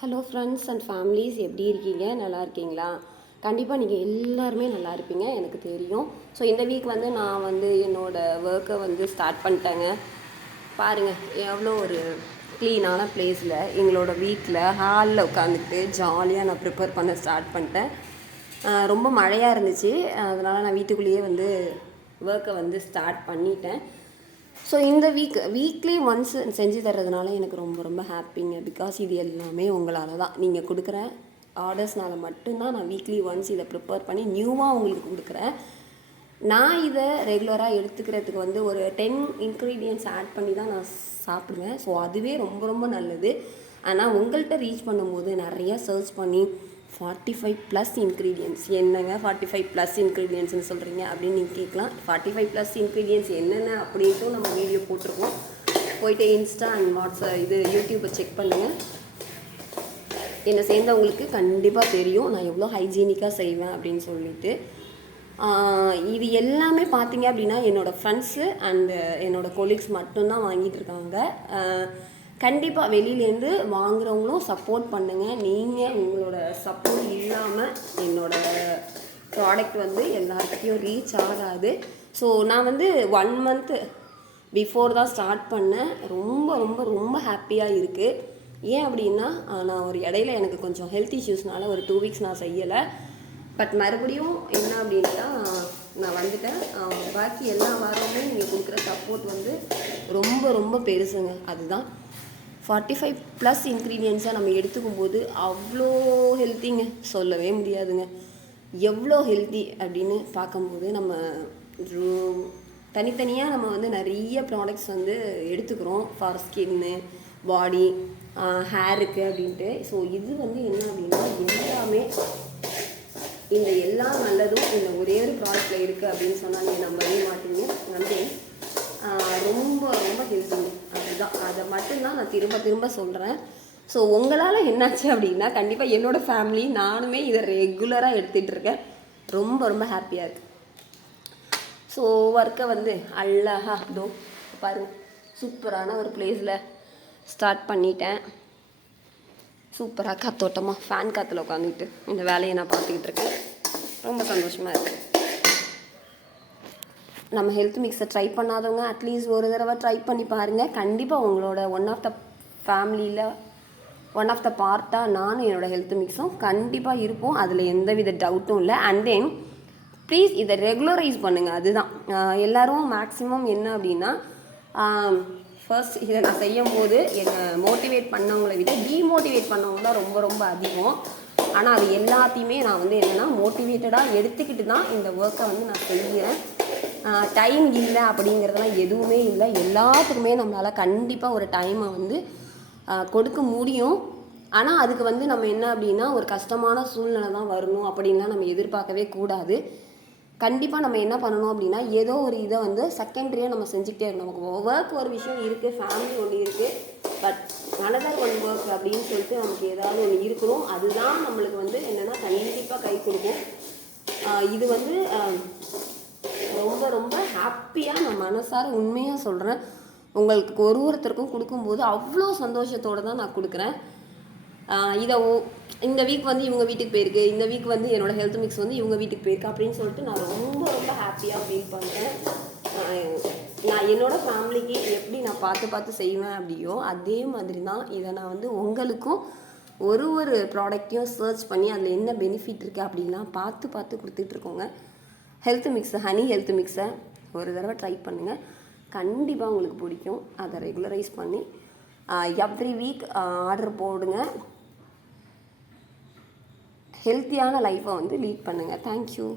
Hello friends and families, எப்படி இருக்கீங்க? நல்லா இருக்கீங்களா? கண்டிப்பாக நீங்கள் எல்லாருமே நல்லா இருப்பீங்க, எனக்கு தெரியும். ஸோ இந்த வீக் நான் என்னோடய ஒர்க்கை ஸ்டார்ட் பண்ணிட்டேங்க. பாருங்கள், எவ்வளோ ஒரு க்ளீனான பிளேஸில் எங்களோட வீட்டில் ஹாலில் உட்காந்துக்கிட்டு ஜாலியாக நான் ப்ரிப்பேர் பண்ண ஸ்டார்ட் பண்ணிட்டேன். ரொம்ப மழையாக இருந்துச்சு, அதனால் நான் வீட்டுக்குள்ளேயே ஒர்க்கை ஸ்டார்ட் பண்ணிட்டேன். ஸோ இந்த வீக்லி ஒன்ஸ் செஞ்சு தர்றதுனால எனக்கு ரொம்ப ரொம்ப ஹாப்பிங்க. பிகாஸ் இது எல்லாமே உங்களால் தான். நீங்கள் கொடுக்குற ஆர்டர்ஸ்னால மட்டும்தான் நான் வீக்லி ஒன்ஸ் இதை ப்ரிப்பேர் பண்ணி நியூவாக உங்களுக்கு கொடுக்குறேன். நான் இதை ரெகுலராக எடுத்துக்கிறதுக்கு ஒரு 10 இன்க்ரீடியன்ட்ஸ் ஆட் பண்ணி தான் நான் சாப்பிடுவேன். ஸோ அதுவே ரொம்ப ரொம்ப நல்லது. ஆனால் உங்கள்கிட்ட ரீச் பண்ணும்போது நிறையா சர்ச் பண்ணி 45+ இன்க்ரீடியன்ட்ஸ், என்னங்க 45+ இன்க்ரீடியன்ட்ஸ்னு சொல்கிறீங்க அப்படின்னு நீங்கள் கேட்கலாம். 45+ இன்க்ரீடியன்ட்ஸ் என்னென்ன அப்படின்ட்டு நம்ம வீடியோ போட்டிருக்கோம். போய்ட்டு இன்ஸ்டா அண்ட் வாட்ஸ்அப் யூடியூப்பை செக் பண்ணுங்கள். என்னை சேர்ந்தவங்களுக்கு கண்டிப்பாக தெரியும் நான் எவ்வளோ ஹைஜீனிக்காக செய்வேன் அப்படின்னு சொல்லிட்டு. இது எல்லாமே பார்த்தீங்க அப்படின்னா என்னோடய ஃப்ரெண்ட்ஸு அண்டு என்னோடய கொலீக்ஸ் மட்டும்தான் வாங்கிட்டு இருக்காங்க. கண்டிப்பாக வெளியிலேருந்து வாங்குகிறவங்களும் சப்போர்ட் பண்ணுங்கள். நீங்கள் உங்களோட சப்போர்ட் இல்லாமல் என்னோடய ப்ராடக்ட் எல்லாருக்கிட்டையும் ரீச் ஆகாது. ஸோ நான் 1 month பிஃபோர் தான் ஸ்டார்ட் பண்ணேன். ரொம்ப ரொம்ப ரொம்ப ஹாப்பியாக இருக்குது. ஏன் அப்படின்னா, நான் ஒரு இடையில எனக்கு கொஞ்சம் ஹெல்த் இஷ்யூஸ்னால ஒரு 2 weeks நான் செய்யலை. பட் மறுபடியும் என்ன அப்படின்னா நான் வந்துட்டேன். பாக்கி எல்லா வாரமுமே நீங்கள் கொடுக்குற சப்போர்ட் ரொம்ப ரொம்ப பெருசுங்க. அதுதான் 45+ இன்க்ரீடியன்ஸாக நம்ம எடுத்துக்கும் போது அவ்வளோ ஹெல்த்திங்க, சொல்லவே முடியாதுங்க. எவ்வளோ ஹெல்த்தி அப்படின்னு பார்க்கும்போது நம்ம தனித்தனியாக நம்ம நிறைய ப்ராடக்ட்ஸ் எடுத்துக்கிறோம் ஃபார் ஸ்கின்னு, பாடி, ஹேருக்கு அப்படின்ட்டு. ஸோ இது என்ன அப்படின்னா எல்லாமே இந்த எல்லா நல்லதும் இந்த ஒரே ஒரு ப்ராடக்டில் இருக்குது அப்படின்னு சொன்னால் நீங்கள் நம்பவே மாட்டீங்க. ரொம்ப ரொம்ப ஹெல்த்திங்க. அதுதான், அதை மட்டும்தான் நான் திரும்ப திரும்ப சொல்கிறேன். ஸோ உங்களால் என்னாச்சு அப்படின்னா கண்டிப்பாக என்னோடய ஃபேமிலி நானுமே இதை ரெகுலராக எடுத்துகிட்ருக்கேன். ரொம்ப ரொம்ப ஹாப்பியாக இருக்குது. ஸோ ஒர்க்கை அழகாக தோ பாருங்கள், சூப்பரான ஒரு பிளேஸில் ஸ்டார்ட் பண்ணிட்டேன். சூப்பராக காத்தோட்டமாக ஃபேன் காற்றுல உட்காந்துக்கிட்டு இந்த வேலையை நான் பார்த்துக்கிட்டு இருக்கேன். ரொம்ப சந்தோஷமாக இருக்குது. நம்ம ஹெல்த் மிக்ஸை ட்ரை பண்ணாதவங்க அட்லீஸ்ட் ஒரு தடவை ட்ரை பண்ணி பாருங்கள். கண்டிப்பாக உங்களோட ஒன் ஆஃப் த பார்ட்டாக நானும் என்னோடய ஹெல்த் மிக்ஸும் கண்டிப்பாக இருப்போம். அதில் எந்தவித டவுட்டும் இல்லை. அண்ட் தென் ப்ளீஸ் இதை ரெகுலரைஸ் பண்ணுங்கள். அதுதான் எல்லோரும் மேக்ஸிமம் என்ன அப்படின்னா, ஃபர்ஸ்ட் இதை நான் செய்யும் போது என்னை மோட்டிவேட் பண்ணவங்களை விட டீமோட்டிவேட் பண்ணவங்க தான் ரொம்ப ரொம்ப அதிகம். ஆனால் அது எல்லாத்தையுமே நான் என்னென்னா மோட்டிவேட்டடாக எடுத்துக்கிட்டு தான் இந்த ஒர்க்கை நான் செய்கிறேன். டைம் இல்லை அப்படிங்கிறதுலாம் எதுவுமே இல்லை. எல்லாத்துக்குமே நம்மளால் கண்டிப்பாக ஒரு டைமை கொடுக்க முடியும். ஆனால் அதுக்கு நம்ம என்ன அப்படின்னா ஒரு கஷ்டமான சூழ்நிலை தான் வரணும் அப்படின்லாம் நம்ம எதிர்பார்க்கவே கூடாது. கண்டிப்பாக நம்ம என்ன பண்ணணும் அப்படின்னா ஏதோ ஒரு இதை செகண்டரியாக நம்ம செஞ்சுக்கிட்டே இருக்கணும். நமக்கு ஒர்க் ஒரு விஷயம் இருக்குது, ஃபேமிலி ஒன்று இருக்குது, பட் அனதர் ஒன் ஒர்க் அப்படின்னு சொல்லிட்டு நமக்கு ஏதாவது ஒன்று இருக்கணும். அதுதான் நம்மளுக்கு என்னென்னா கண்டிப்பாக கை கொடுக்கும். இது ரொம்ப ரொம்ப ஹாப்பியாக நான் மனசார உண்மையாக சொல்கிறேன். உங்களுக்கு ஒருத்தருக்கும் கொடுக்கும்போது அவ்வளோ சந்தோஷத்தோடு தான் நான் கொடுக்குறேன். இதை இந்த வீக் இவங்க வீட்டுக்கு போயிருக்கு, இந்த வீக் என்னோடய ஹெல்த் மிக்ஸ் இவங்க வீட்டுக்கு போயிருக்கு அப்படின்னு சொல்லிட்டு நான் ரொம்ப ரொம்ப ஹாப்பியாக ஃபீல் பண்ணுறேன். நான் என்னோடய ஃபேமிலிக்கு எப்படி நான் பார்த்து செய்வேன் அப்படியோ அதே மாதிரி தான் இதை நான் உங்களுக்கும் ஒரு ப்ராடக்டையும் சர்ச் பண்ணி அதில் என்ன பெனிஃபிட் இருக்குது அப்படின்லாம் பார்த்து கொடுத்துட்ருக்கோங்க. ஹெல்த் மிக்ஸை, ஹனி ஹெல்த் மிக்ஸை ஒரு தடவை ட்ரை பண்ணுங்கள். கண்டிப்பாக உங்களுக்கு பிடிக்கும். அதை ரெகுலரைஸ் பண்ணி எவ்ரி வீக் ஆர்டர் போடுங்க. ஹெல்த்தியான லைஃப்பை லீட் பண்ணுங்கள். தேங்க்யூ.